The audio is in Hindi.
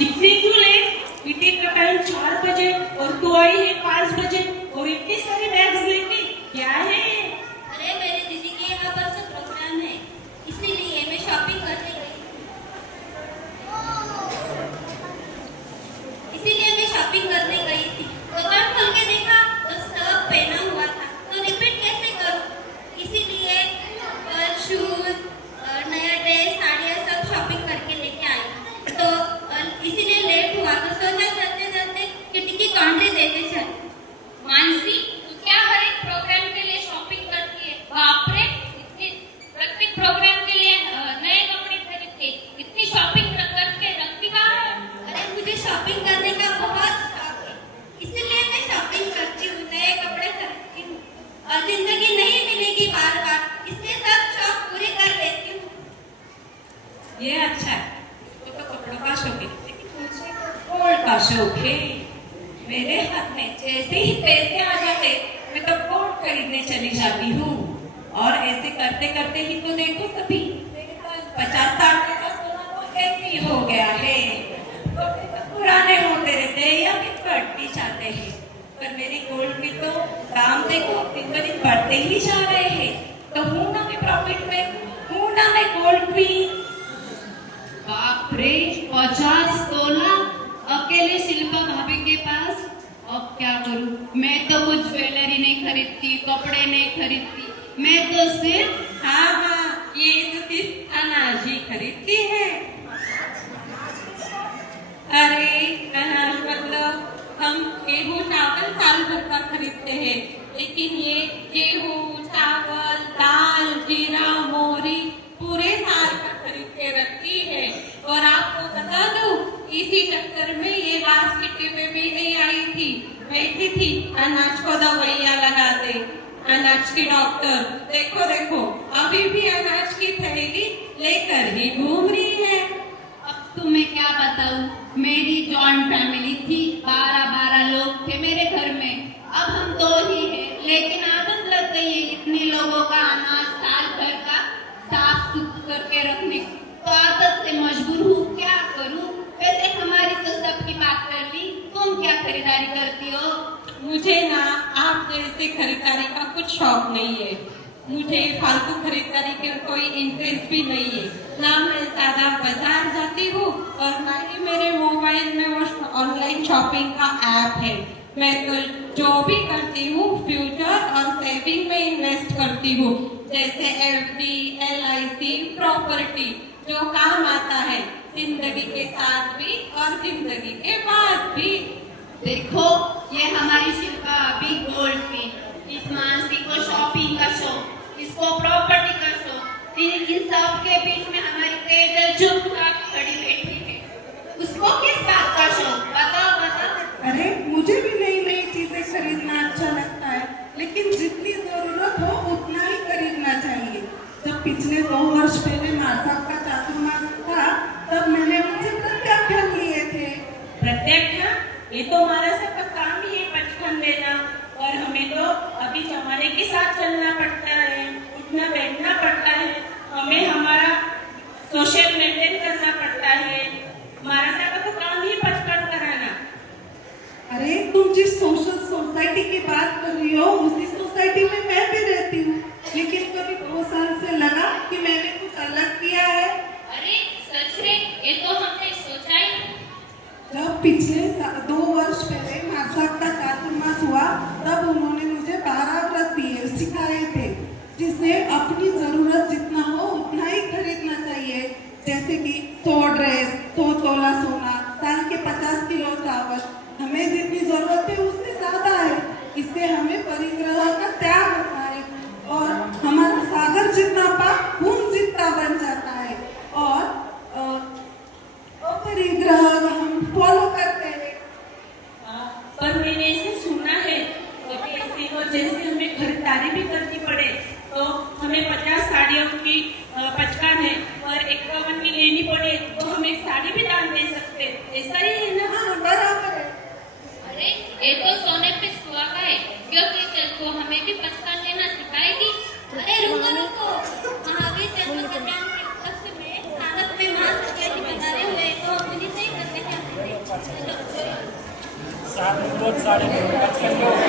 इतनी क्यों लेट? मीटिंग का टाइम 4 बजे और तू आई है 5 बजे और इतनी सारी बैग्स लेके। क्या है? अरे मेरे दीदी के यहाँ पर से प्रोग्राम है, इसीलिए मैं शॉपिंग करने गई। थी। दुकान खोल के देखा तो सब पहना हुआ था, तो रिपीट कैसे करूँ? इसीलिए शूज, नया ड्रेस, साड़ियाँ सब शॉपिंग करके लेके आई। तो इसीलिए लेट हुआ, तो सोचा चलते चलते किटी की कॉन्ट्री देते चल। मानसी, तू क्या हर एक प्रोग्राम के लिए शॉपिंग करती है? बाप रे, इतनी प्रत्येक प्रोग्राम के लिए नए कपड़े खरीदते, इतनी शॉपिंग करके रखती कहाँ है? अरे मुझे शॉपिंग करने का बहुत शौक है, इसीलिए मैं शॉपिंग करती हूँ, नए कपड़े खरीदती हूँ। और जिंदगी नहीं मिलेगी बार बार, इसलिए सब शौक पूरे कर लेती हूँ। ये अच्छा है, इसको तो कपड़ों का शौक है, लेकिन मुझे तो गोल्ड का शौक है। मेरे हाथ में जैसे ही पैसे आ जाते मैं तो गोल्ड खरीदने चली जाती हूँ। और ऐसे करते करते ही तो देखो सभी, मेरे पास 50-60 का सोना तो ऐसे ही हो गया है। तो पुराने होते रहते हैं या फिर बढ़ते जाते हैं, पर मेरी गोल्ड की तो दाम देखो दिन ब दिन बढ़ते ही जा रहे हैं। तो हूँ ना मैं प्रॉफिट में, हूँ ना मैं गोल्ड क्वीन। बाप रे, 50 तोला अकेले शिल्पा भाभी के पास। अब क्या करूं? मैं तो कुछ ज्वेलरी नहीं खरीदती, कपड़े नहीं खरीदती, मैं तो सिर्फ हाँ, ये तो सिर्फ अनाज ही खरीदती है। अरे अनाज मतलब हम गेहूं चावल साल भर का खरीदते हैं, लेकिन ये गेहूं चावल दाल जीरा मोहरी पूरे साल का खरीद के रखती है। और आपको बता दूं, इसी चक्कर में ये लास्ट किट्टी में भी नहीं आई थी, बैठी थी अनाज को दवाइयाँ लगाते, अनाज की डॉक्टर। देखो देखो अभी भी अनाज की थैली लेकर ही घूम रही है। अब तुम्हें क्या बताऊं, मेरी जॉइंट फैमिली थी, 12-12 लोग थे मेरे घर में। अब हम 2 ही हैं, लेकिन आदत लग गई है इतने लोगों का अनाज साल भर का साफ सुथरा करके रखने की, तो आदत से मजबूर हूँ, क्या करूँ? वैसे हमारी तो सबकी बात कर ली, तुम क्या खरीदारी करती हो? मुझे ना आप जैसे खरीदारी का कुछ शौक नहीं है, मुझे फालतू खरीदारी के कोई इंटरेस्ट भी नहीं है। ना मैं ज्यादा बाजार जाती हूँ और ना ही मेरे मोबाइल में वो ऑनलाइन शॉपिंग का ऐप है। मैं तो जो भी करती हूँ फ्यूचर और सेविंग में इन्वेस्ट करती हूँ, जैसे FD, LIC, प्रॉपर्टी, जो काम आता है जिंदगी के साथ भी और जिंदगी के बाद भी। देखो, ये हमारी शिल्पा अभी गोल्ड पे, इस मानसी को शॉपिंग का शौक, इसको प्रॉपर्टी का शौक, इन सब के बीच में हमारी तेजल चुपचाप खड़ी बैठी है। उसको किस बात का शौक? बताओ बताओ। अरे मुझे भी नई नई चीजें खरीदना अच्छा लगता है, लेकिन जितनी जरूरत हो उतना ही खरीदना चाहिए। जब पिछले 2 वर्ष पहले माँ साहब का चातुर्मास था, तब मैंने उनसे प्रत्याख्यान लिए थे। प्रत्याख्यान? ये तो हमारा सबका काम ही है, बचपन देना। और हमें तो अभी जमाने के साथ चलना पड़ता है, उठना बैठना पड़ता है, हमें हमारा सोशल मेंटेन करना पड़ता है। हमारा सबका तो काम ही बचपन कराना। अरे तुम जिस सोशल सोसाइटी की बात कर रही हो, उसी सोसाइटी में मैं भी रहती हूँ, लेकिन कभी 2 साल से लगा कि मैंने कुछ अलग किया है। अरे सच रे, ये तो हमने सोचा ही। जब पिछले 2 वर्ष पहले माँ साहब का चातुर्मास हुआ, तब उन्होंने मुझे 12 व्रत दिए सिखाए थे, जिससे अपनी जरूरत जितना हो उतना ही खरीदना चाहिए। जैसे कि 100 ड्रेस, 100 तोला सोना, साल के 50 किलो चावल। हमें जितनी जरूरत है उससे ज्यादा है, इससे हमें परिग्रह का त्याग होता है और हमारा सागर जितना पाप खून जितना बन जाता है। और परिग्रह हम फॉलो करते हैं। पर मैंने ऐसे सुना है, कभी ऐसी हो जैसे हमें खरीदारी भी करनी पड़े, तो हमें 50 साड़ियों की पचकान है और 51 की लेनी पड़े, तो हम एक साड़ी भी दान दे सकते, ऐसा ही है ना? हाँ बराबर है। अरे ये तो सोने पे सुहागा है, क्योंकि चल को हमें भी पचकान लेना सिखाएगी। अरे रुको रुको, महावीर जन्म कल्याण के उपलक्ष्य में भारत में मां सत्या की बना रहे हुए तो मुझे सही साथ में 2 साड़ी में बचपन